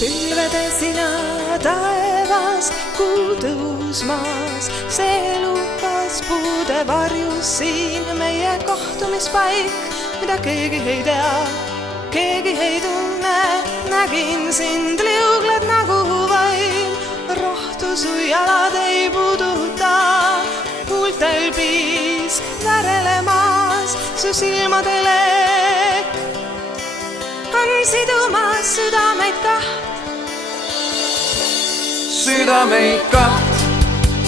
Pilvede sina taevas, kuu tõus maas, see elukas puude varjus siin meie kohtumispaik, mida keegi ei tea, keegi ei tunne. Nägin sind, liugled nagu vaim, rohtu su jalad ei puuduta, huultel piis värelemas, su silmadele on sidumas südameid kaht. Südameid kaht,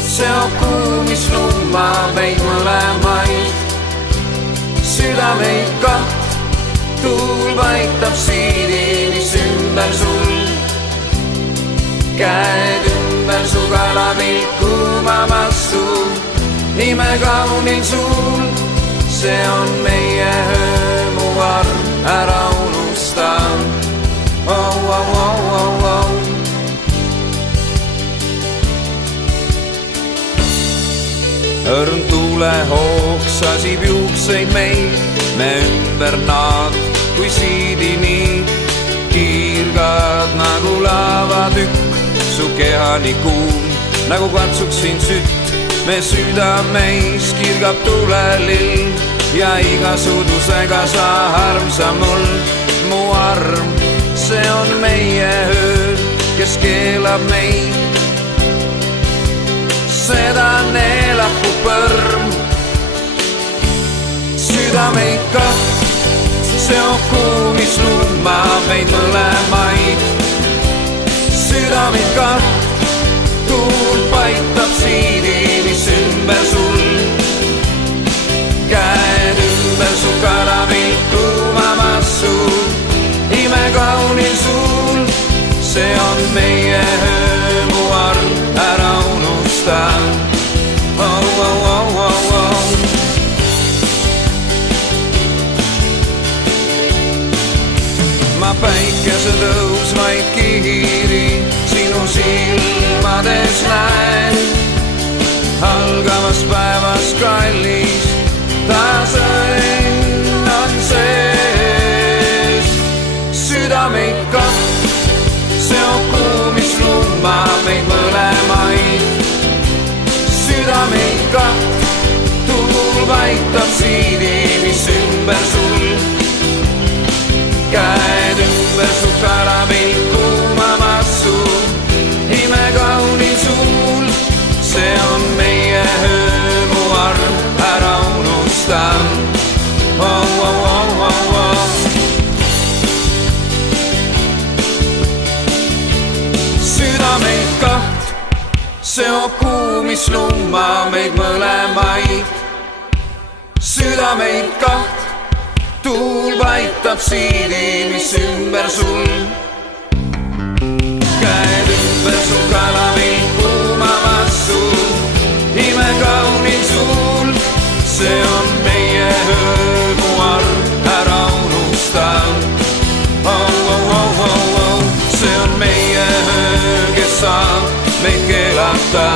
seob kuumislumma meid mõlemaid. Südameid kaht, tuul paitab siidinis ümber sul. Käed ümber su kalamil kuumamas su, ime kaunil sul. See on meie öömu arm, ära unusta. Oh, oh, oh, oh, oh. Õrn tuulehoog sasib juukseid meil, me ümber naad kui siidini. Kiirgad nagu laevatükk, su keha nii kuum, nagu katsuksin sütt. Me südameis kirgab tulelill ja iga sudusega sa armsa mul. Mu arm, see on meie öö, kes keelab meid. Seda neelab ku põrm. Südameid kaht, seob kuumislumma meid mõlemaid. Südameid kaht, tuul paitab siidinis ümber sul. Käed ümber su kalamil kuumamas su, ime kaunil sul. See on meie öö, mu arm, ära unusta. Oh, oh, oh, oh, oh. Ma päikese tõusvaid kiiri sinu silmades näen. Algavas päevas kallis, taas õnn on sees. Südameid kaht, seob kuumislumma meid mõlemaid. Südameid kaht, tuul paitab siidinis ümber sul. Käed ümber su kalamil kuumamas su, ime kaunil sul. See on meie öö, mu arm, ära unusta. Oh, oh, oh, oh, oh. Südameid kaht, seob kuumislumma meid mõlemaid. Südameid kaht, tuul paitab siidinis ümber sul. Käed ümber su kalamil kuumamas su, ime kaunil sul. See on meie öö, mu arm, ära unusta. Oh, oh, oh, oh, oh. See on meie öö, kes saab meid keelata.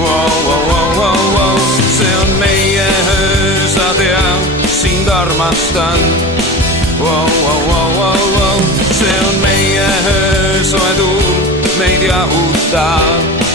Oh, oh, oh, oh, oh. See on meie öö, sa tead, sind armastan. Wow, wow, wow, wow, wow. See on meie öö, soe tuul meid jahutab.